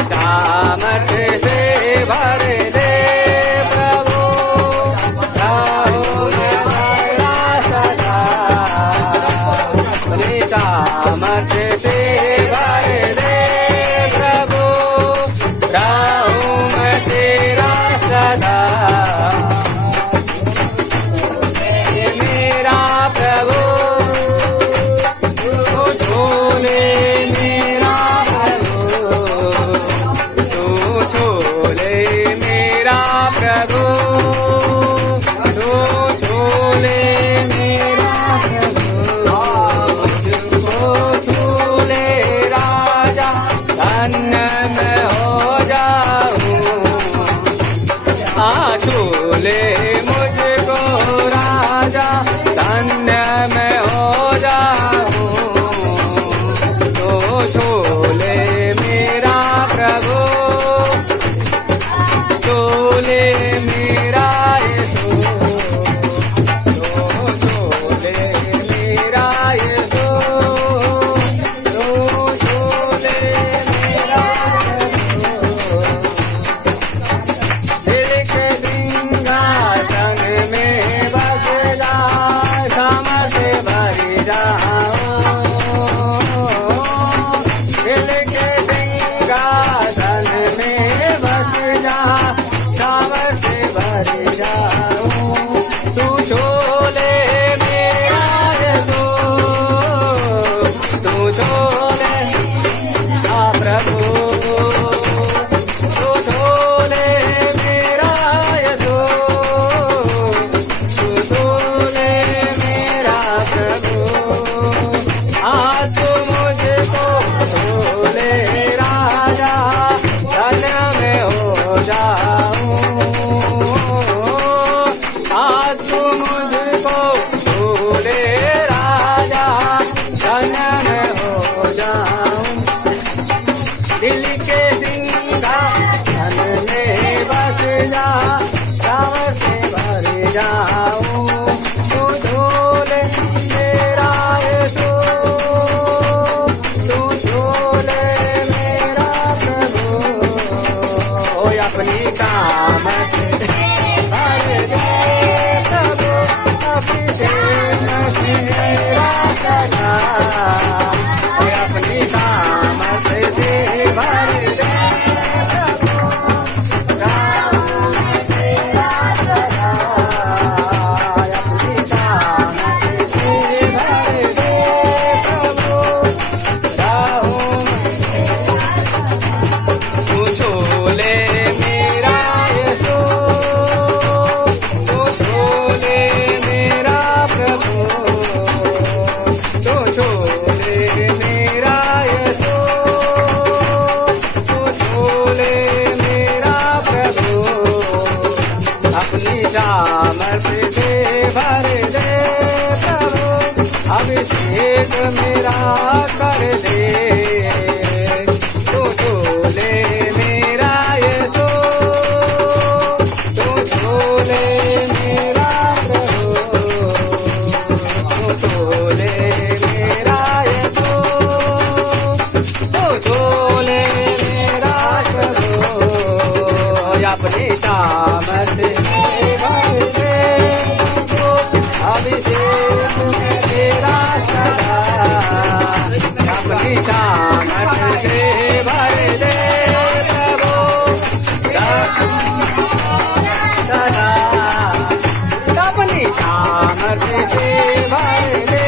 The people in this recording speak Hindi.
सामर्थ्य से भर दे प्रभु, राहों में भरा सदा। अपनी सामर्थ्य से भर दे प्रभु, राहों में तेरा सदा। मेरा प्रभु छोले मुझको राजा, धन्य मैं हो जाऊं। तो छोले मेरा प्रभु, छोले मेरा यीशु, तो छोले मेरा यीशु, तो छोले मेरा भरी जाओ, दिल के भोले राजा धन्य में हो जाऊं आज तू मुझको भोले राजा धन्य में हो जाऊं दिल के सिंहासन में बस जा चावर से भर जाऊं तू झोले मेरा यीशु तू झोले मेरा प्रभु ओ अपनी कामत भर दे प्रभु अपनी सेवक मेरा सदा ओ अपनी कामत से भर दे प्रभु राम मेरा सदा अपनी कामत से भर दे प्रभु राहु तू झोले मेरा यीशु तू झोले मेरा प्रभु तू झोले मेरा यीशु तू झोले मेरा प्रभु अपनी सामर्थ से भर दे प्रभु अभिषेक मेरा कर दे तू झोले मेरा यीशु तू झोले मेरा प्रभु तू झोले मेरा यीशु तू झोले मेरा प्रभु अपनी सामर्थ से भर दे अभिषेक मेरा सदा अपनी सामर्थ से भर दे प्रभु सदा अपनी सामर्थ से भर दे